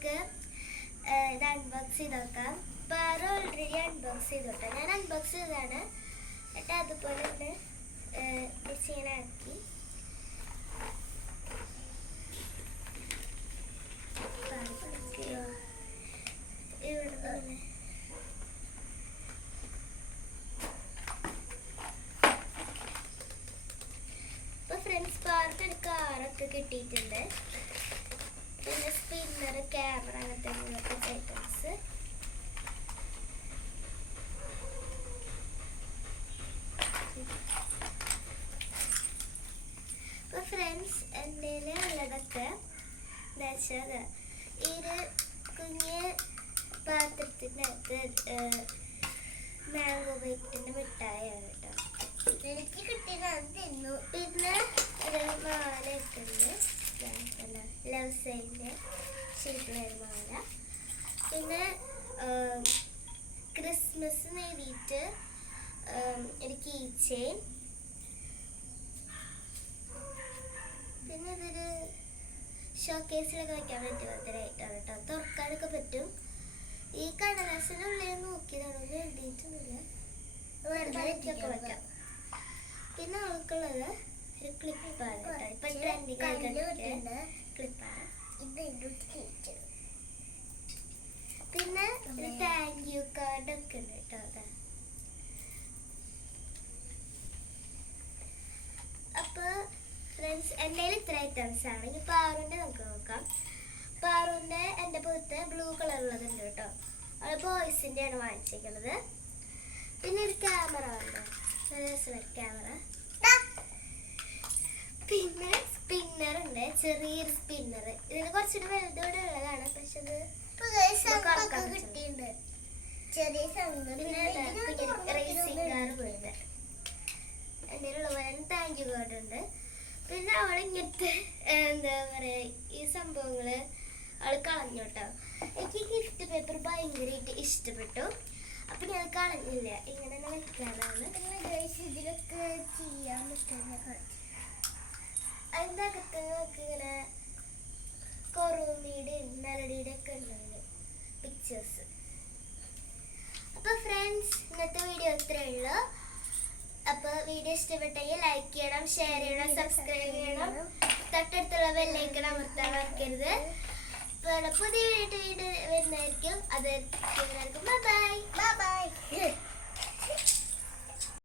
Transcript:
നമുക്ക് ഇത് അൺബോക്സ് ചെയ്ത് നോക്കാം. പാറു ഓൾറെഡി അൺബോക്സ് ചെയ്തോട്ടെ. ഞാൻ അൺബോക്സ് ചെയ്തതാണ്. എന്നിട്ട് അതുപോലെ തന്നെ ഡിസൈനാക്കി ഫ്രണ്ട്സ്. പാർക്ക് ഒരു കാറൊക്കെ കിട്ടിയിട്ടുണ്ട്. പിന്നെ സ്പിന്നർ, ക്യാമറ, അങ്ങനത്തെ ഐറ്റംസ്. അപ്പോൾ ഫ്രണ്ട്സ് എൻ്റെ ഉള്ളതൊക്കെ എന്താ വെച്ചാൽ ഈ ഒരു കുഞ്ഞ് പാത്രത്തിനകത്ത് മാംഗോ ബൈറ്റിൻ്റെ മിഠായിയാണ് കേട്ടോ. എനിക്ക് കിട്ടിയത് തിന്നു. പിന്നെ ഒരു മാല ഇട്ടുണ്ട്, ലവ് സൈഡിൻ്റെ ഷേപ്പിലുള്ള മാല. പിന്നെ ക്രിസ്മസ് നേടിയിട്ട് ഒരു കീ ചെയിൻ. പിന്നെ ഇതൊരു ഷോക്കേസിലൊക്കെ വെക്കാൻ പറ്റുമായിട്ടാണ് കേട്ടോ. തുറക്കാനൊക്കെ പറ്റും. ഈ കടലാസിനുള്ളിൽ നോക്കിയതാണ്, ഒന്നും എഴുതിയിട്ടൊന്നുമില്ല. വെറുതെ വെച്ചൊക്കെ വെക്കാം. പിന്നെ നമുക്കുള്ളത് ഒരു ക്ലിപ്പാണ് കേട്ടോ. ഇപ്പൊ ട്രെൻഡിങ് ആയിട്ട് ക്ലിപ്പാണ്. പിന്നെ ഒരു താങ്ക് യു കാർഡ് ഒക്കെ ഉണ്ട് കേട്ടോ. അതാ അപ്പൊ ഫ്രണ്ട്സ് എൻ്റെ ഇത്ര ഐറ്റംസ് ആണ്. ഇനി പാറുവിൻ്റെ നമുക്ക് നോക്കാം. പാറുവിൻ്റെ എൻ്റെ പുറത്ത് ബ്ലൂ കളറുള്ളതുണ്ട് കേട്ടോ. അത് ബോയ്സിൻ്റെ ആണ് വാങ്ങിച്ചിരിക്കുന്നത്. പിന്നെ ഒരു ക്യാമറ ഉണ്ട്, ക്യാമറ. പിന്നെ സ്പിന്നർ ഉണ്ട്, ചെറിയൊരു സ്പിന്നർ. ഇതിന് കുറച്ചുകൂടി വലുതോടെ ഉള്ളതാണ്, പക്ഷെ അത് കിട്ടിയിട്ടുണ്ട്. ചെറിയ റേസിംഗ് കാർ പോയത് എൻ്റെ ഉള്ളവരെ താങ്ക് യു കാർഡ് ഉണ്ട്. പിന്നെ അവൾ ഇങ്ങനത്തെ എന്താ പറയുക ഈ സംഭവങ്ങള് അവൾ കളഞ്ഞു കേട്ടോ. എനിക്ക് ഗിഫ്റ്റ് പേപ്പർ ഭയങ്കരമായിട്ട് ഇഷ്ടപ്പെട്ടു. അപ്പൊ ഞാൻ കളഞ്ഞില്ല, ഇങ്ങനെ വെക്കാനാണ്. ഇതിലൊക്കെ ചെയ്യാൻ പറ്റുന്ന അതിൻ്റെ അകത്ത് നമുക്ക് ഇങ്ങനെ കൊറോമിയുടെയും മെലഡിയുടെ ഒക്കെ ഉണ്ട് പിക്ചേഴ്സ്. അപ്പൊ ഫ്രണ്ട്സ് ഇന്നത്തെ വീഡിയോ ഇത്രയേ ഉള്ളൂ. അപ്പോൾ വീഡിയോ ഇഷ്ടപ്പെട്ടെങ്കിൽ ലൈക്ക് ചെയ്യണം, ഷെയർ ചെയ്യണം, സബ്സ്ക്രൈബ് ചെയ്യണം, തൊട്ടടുത്തുള്ള ബെല്ലൈക്കൺ അമർത്താൻ മറക്കരുത്. പുതിയ വീഡിയോ വരുന്നതായിരിക്കും. അത് ബൈ ബൈ.